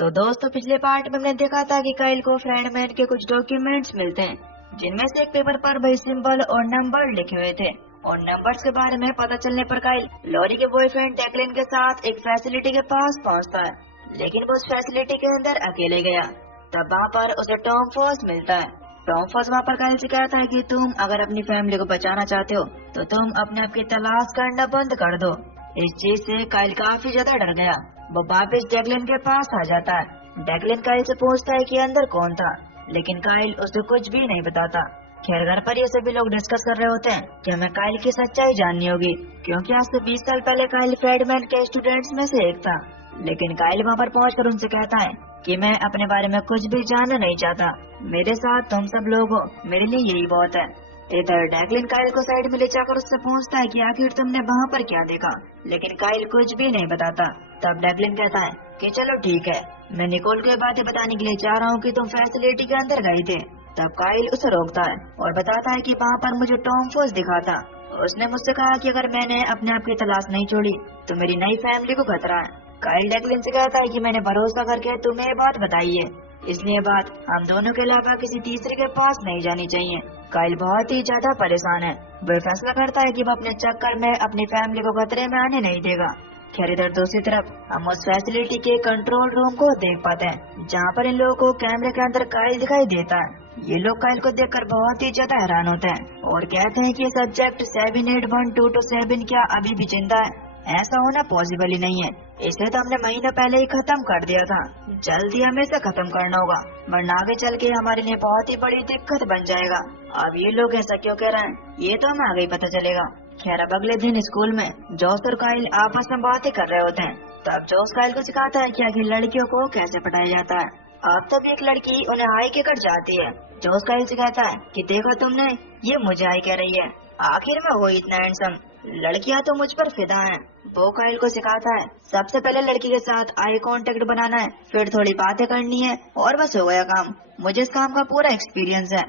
तो दोस्तों पिछले पार्ट में हमने देखा था कि काइल को फ्रेंडमैन के कुछ डॉक्यूमेंट्स मिलते हैं, जिनमें से एक पेपर पर वही सिंबल और नंबर लिखे हुए थे। और नंबर्स के बारे में पता चलने पर काइल लॉरी के बॉयफ्रेंड डेक्लिन के साथ एक फैसिलिटी के पास पहुंचता है, लेकिन वो उस फैसिलिटी के अंदर अकेले गया। तब वहाँ पर उसे टॉम फॉस मिलता है। टॉम फॉस वहाँ पर काइल से कहता है कि तुम अगर अपनी फैमिली को बचाना चाहते हो तो तुम अपने आप की तलाश करना बंद कर दो। इस चीज से काइल काफी ज्यादा डर गया। वो वापस डेक्लिन के पास आ जाता है। डेक्लिन काइल से पूछता है कि अंदर कौन था, लेकिन काइल उसे कुछ भी नहीं बताता। खैर घर पर ये सभी लोग डिस्कस कर रहे होते हैं कि हमें काइल की सच्चाई जाननी होगी, क्योंकि आज से 20 साल पहले काइल फ्रेडमैन के स्टूडेंट्स में से एक था। लेकिन काइल वहाँ पर पहुंचकर उनसे कहता है कि मैं अपने बारे में कुछ भी जानना नहीं चाहता, मेरे साथ तुम सब लोग हो, मेरे लिए यही बहुत है। इधर डेक्लिन काइल को साइड में ले जाकर उससे पूछता है कि आखिर तुमने वहाँ पर क्या देखा, लेकिन काइल कुछ भी नहीं बताता। तब डेक्लिन कहता है कि चलो ठीक है, मैं निकोल को बातें बताने के लिए चाह रहा हूँ कि तुम फैसिलिटी के अंदर गए थे। तब काइल उसे रोकता है और बताता है कि वहाँ पर मुझे टॉम फॉस दिखा था। उसने मुझसे कहा कि अगर मैंने अपने आप की तलाश नहीं छोड़ी तो मेरी नई फैमिली को खतरा है। काइल डेक्लिन से कहता है कि मैंने भरोसा करके तुम्हें ये बात बताई है, इसलिए बात हम दोनों के अलावा किसी तीसरे के पास नहीं जानी चाहिए। काइल बहुत ही ज्यादा परेशान है। वह फैसला करता है कि वो अपने चक्कर में अपनी फैमिली को खतरे में आने नहीं देगा। खैर इधर दूसरी तरफ हम उस फैसिलिटी के कंट्रोल रूम को देख पाते हैं, जहाँ पर इन लोगों को कैमरे के अंदर काइल दिखाई देता है। ये लोग काइल को देखकर बहुत ही ज्यादा हैरान होते हैं और कहते हैं कि सब्जेक्ट 781227 क्या अभी भी जिंदा है? ऐसा होना पॉसिबल ही नहीं है। इसे तो हमने महीने पहले ही खत्म कर दिया था। जल्दी हमें इसे खत्म करना होगा, वरना आगे चल के हमारे लिए बहुत ही बड़ी दिक्कत बन जाएगा। अब ये लोग ऐसा क्यों कह रहे हैं, ये तो हमें आगे ही पता चलेगा। खैर अब अगले दिन स्कूल में जोश और काइल आपस में बातें कर रहे होते हैं। तब जोश काइल को सिखाता है कि आखिर लड़कियों को कैसे पढ़ाया जाता है। अब तब एक लड़की उन्हें हाई कहकर जाती है। जोश काइल से कहता है कि देखो तुमने, ये मुझे हाई कह रही है, आखिर में वो इतना हैंडसम, लड़कियां तो मुझ पर फिदा हैं। वो काइल को सिखाता है सबसे पहले लड़की के साथ आई कांटेक्ट बनाना है, फिर थोड़ी बातें करनी है और बस हो गया काम। मुझे इस काम का पूरा एक्सपीरियंस है।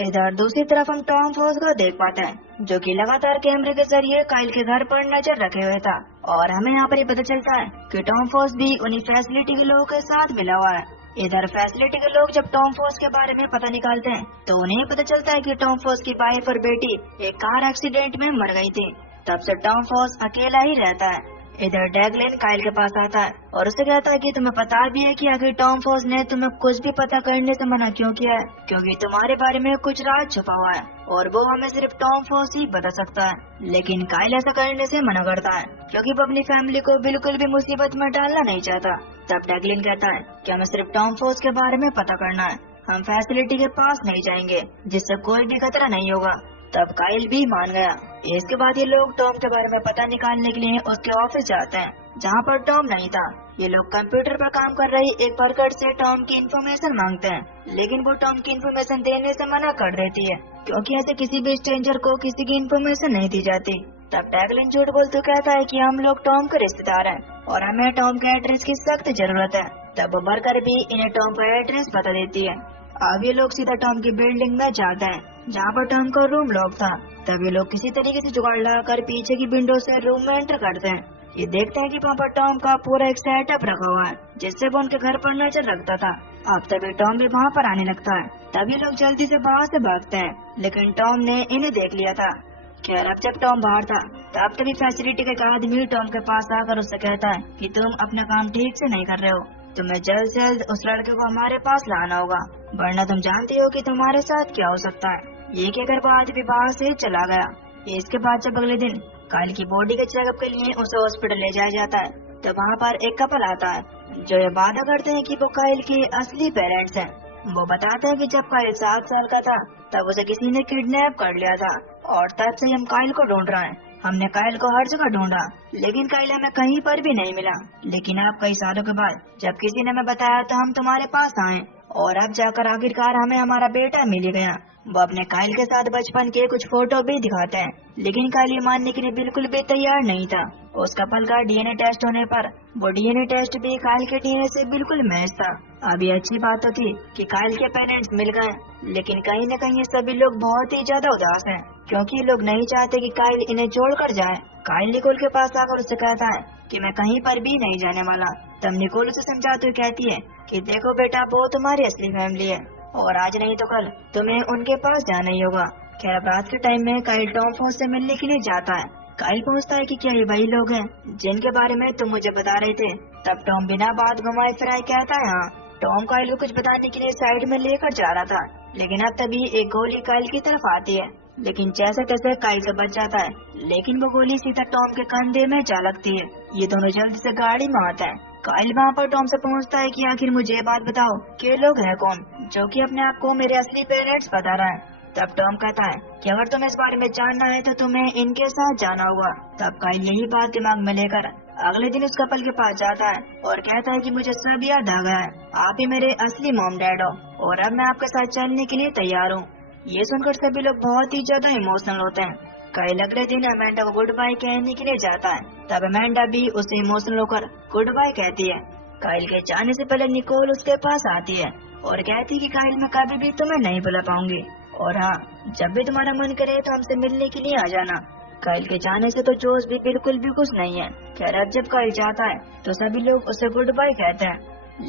इधर दूसरी तरफ हम टॉम फॉस को देख पाते हैं, जो कि लगातार कैमरे के जरिए काइल के घर पर नजर रखे हुए था। और हमें यहाँ पर ये पता चलता है कि टॉम फॉस भी उन्हीं फैसिलिटी के लोगों के साथ मिला हुआ है। इधर फैसिलिटी के लोग जब टॉम फॉस के बारे में पता निकालते हैं तो उन्हें पता चलता है कि टॉम फॉस की वाइफ और बेटी एक कार एक्सीडेंट में मर गई थी। तब से टॉम फॉस अकेला ही रहता है। इधर डेक्लिन काइल के पास आता है और उसे कहता है कि तुम्हें पता भी है कि आखिर टॉम फॉस ने तुम्हें कुछ भी पता करने से मना क्यों किया है, क्योंकि तुम्हारे बारे में कुछ राज छुपा हुआ है और वो हमें सिर्फ टॉम फॉस ही बता सकता है। लेकिन काइल ऐसा करने से मना करता है, क्योंकि वो अपनी फैमिली को बिल्कुल भी मुसीबत में डालना नहीं चाहता। तब डेक्लिन कहता है कि हमें सिर्फ टॉम फॉस के बारे में पता करना है, हम फैसिलिटी के पास नहीं जाएंगे जिससे कोई भी खतरा नहीं होगा। तब काइल भी मान गया। इसके बाद ये लोग टॉम के बारे में पता निकालने के लिए उसके ऑफिस जाते हैं, जहाँ पर टॉम नहीं था। ये लोग कंप्यूटर पर काम कर रही एक वर्कर से टॉम की इन्फॉर्मेशन मांगते हैं, लेकिन वो टॉम की इन्फॉर्मेशन देने से मना कर देती है, क्योंकि ऐसे किसी भी स्ट्रेंजर को किसी की इन्फॉर्मेशन नहीं दी जाती। तब डेक्लिन झूठ बोलते कहता है कि हम लोग टॉम के रिश्तेदार हैं और हमें टॉम के एड्रेस की सख्त जरूरत है। तब वो वर्कर भी इन्हें टॉम का एड्रेस बता देती है। अब ये लोग सीधा टॉम की बिल्डिंग में जाते हैं, जहाँ पर टॉम का रूम लॉक था। तब ये लोग किसी तरीके से जुगाड़ लगाकर पीछे की विंडो से रूम में एंटर करते हैं। ये देखते हैं कि वहाँ पर टॉम का पूरा एक सेटअप रखा हुआ है, जिससे वो उनके घर पर नजर रखता था। अब तभी टॉम भी वहाँ पर आने लगता है। तब ये लोग जल्दी से बाहर से भागते हैं, लेकिन टॉम ने इन्हें देख लिया था। खैर अब जब टॉम बाहर था तब तभी फैसिलिटी का एक आदमी टॉम के पास आकर उससे कहता है कि तुम अपना काम ठीक से नहीं कर रहे हो, तुम्हें जल्द से जल्द उस लड़के को हमारे पास लाना होगा, वरना तुम जानती हो कि तुम्हारे साथ क्या हो सकता है। ये कहकर वो आदमी बाहर से चला गया। इसके बाद जब अगले दिन काइल की बॉडी के चेकअप के लिए उसे हॉस्पिटल ले जाया जाता है, तो वहाँ पर एक कपल आता है, जो ये वादा करते हैं कि वो काइल के असली पेरेंट्स हैं। वो बताते हैं कि जब काइल 7 साल का था तब उसे किसी ने किडनैप कर लिया था और तब से हम काइल को ढूंढ रहे हैं। हमने काइल को हर जगह ढूंढा, लेकिन काइल हमें कहीं पर भी नहीं मिला। लेकिन अब कई सालों के बाद जब किसी ने हमें बताया तो हम तुम्हारे पास आए और अब जाकर आखिरकार हमें हमारा बेटा मिल गया। वो अपने काइल के साथ बचपन के कुछ फोटो भी दिखाते हैं, लेकिन काइल ये मानने के लिए बिल्कुल भी तैयार नहीं था। उस कपल का डीएनए टेस्ट होने पर वो डीएनए टेस्ट भी काइल के डीएनए से बिल्कुल मैच था। अब ये अच्छी बात तो थी कि काइल के पेरेंट्स मिल गए, लेकिन कहीं न कहीं ये सभी लोग बहुत ही ज्यादा उदास हैं, क्योंकि ये लोग नहीं चाहते कि काइल इन्हें छोड़कर जाए। काइल निकोल के पास आकर उससे कहता है कि मैं कहीं पर भी नहीं जाने वाला। तब निकोल उसे समझाते हुए कहती है कि देखो बेटा, वो तुम्हारी असली फैमिली है और आज नहीं तो कल तुम्हें उनके पास जाना ही होगा। खैर, अब रात के टाइम में काइल टॉम फोर्स से मिलने के लिए जाता है। काइल पूछता है कि क्या ये वही लोग हैं जिनके बारे में तुम मुझे बता रहे थे। तब टॉम बिना बात घुमाए फिराए कहता है हाँ। टॉम काइल को कुछ बताने के लिए साइड में लेकर जा रहा था, लेकिन अब तभी एक गोली काइल की तरफ आती है, लेकिन जैसे तैसे काइल से बच जाता है, लेकिन वो गोली सीधा टॉम के कंधे में जा लगती है। ये दोनों जल्दी से गाड़ी में आते हैं। काइल वहाँ पर टॉम से पूछता है कि आखिर मुझे ये बात बताओ कि लोग हैं कौन जो कि अपने आप को मेरे असली पेरेंट्स बता रहा है। तब टॉम कहता है कि अगर तुम्हें इस बारे में जानना है तो तुम्हें इनके साथ जाना होगा। तब काइल यही बात दिमाग में लेकर अगले दिन उस कपल के पास जाता है और कहता है कि मुझे सब याद आ गया है, आप ही मेरे असली मॉम डैड हो और अब मैं आपके साथ चलने के लिए तैयार हूँ। ये सुनकर सभी लोग बहुत ही ज्यादा इमोशनल होते हैं। काइल अगले दिन अमेंडा को गुड बाय कहने के लिए जाता है। तब अमेंडा भी उसे इमोशनल होकर गुड बाय कहती है। काइल के जाने से पहले निकोल उसके पास आती है और कहती है कि काइल, मैं कभी भी तुम्हें नहीं भुला पाऊंगी और हाँ, जब भी तुम्हारा मन करे तो हमसे मिलने के लिए आ जाना। काइल के जाने से तो जोश भी बिल्कुल भी खुश नहीं है। खैर, अब जब काइल जाता है तो सभी लोग उसे गुड बाय कहते हैं,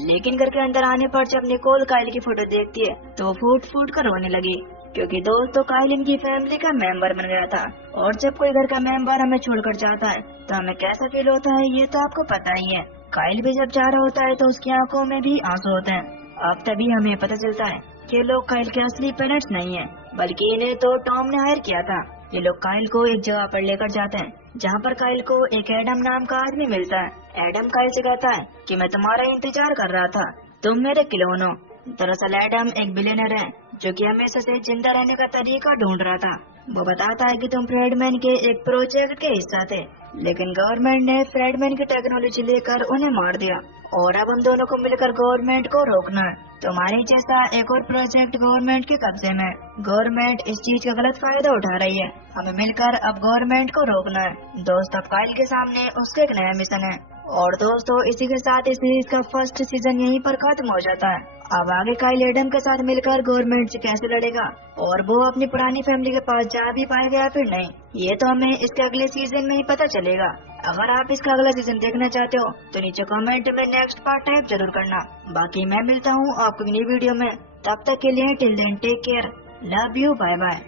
लेकिन घर के अंदर आने पर जब निकोल काइल की फोटो देखती है तो वो फूट फूट कर रोने लगी, क्योंकि दोस्तों काइल इनकी फैमिली का मेंबर बन गया था और जब कोई घर का मेंबर हमें छोड़कर जाता है तो हमें कैसा फील होता है ये तो आपको पता ही है। काइल भी जब जा रहा होता है तो उसकी आंखों में भी आंसू होते हैं। अब तभी हमें पता चलता है कि लोग काइल के असली पेरेंट्स नहीं है, बल्कि इन्हें तो टॉम ने हायर किया था। ये लोग काइल को एक जगह पर लेकर जाते हैं जहाँ पर काइल को एक एडम नाम का आदमी मिलता है। एडम काइल से कहता है कि मैं तुम्हारा इंतजार कर रहा था, तुम मेरे क्लोन हो। दरअसल एडम एक बिलियनर है जो कि हमेशा से जिंदा रहने का तरीका ढूंढ रहा था। वो बताता है कि तुम फ्रेडमैन के एक प्रोजेक्ट के हिस्सा थे, लेकिन गवर्नमेंट ने फ्रेडमैन की टेक्नोलॉजी लेकर उन्हें मार दिया और अब हम दोनों को मिलकर गवर्नमेंट को रोकना है। तुम्हारे जैसा एक और प्रोजेक्ट गवर्नमेंट के कब्जे में। गवर्नमेंट इस चीज का गलत फायदा उठा रही है, हमें मिलकर अब गवर्नमेंट को रोकना है। दोस्त, अब काइल के सामने उसका एक नया मिशन है और दोस्तों इसी के साथ इस सीरीज का फर्स्ट सीजन यहीं पर खत्म हो जाता है। अब आगे काइल एडम के साथ मिलकर गवर्नमेंट से कैसे लड़ेगा और वो अपनी पुरानी फैमिली के पास जा भी पाएगा या फिर नहीं, ये तो हमें इसके अगले सीजन में ही पता चलेगा। अगर आप इसका अगला सीजन देखना चाहते हो तो नीचे कमेंट में नेक्स्ट पार्ट टाइप जरूर करना। बाकी मैं मिलता हूँ आपको नई वीडियो में, तब तक के लिए till then take care, love you, bye bye.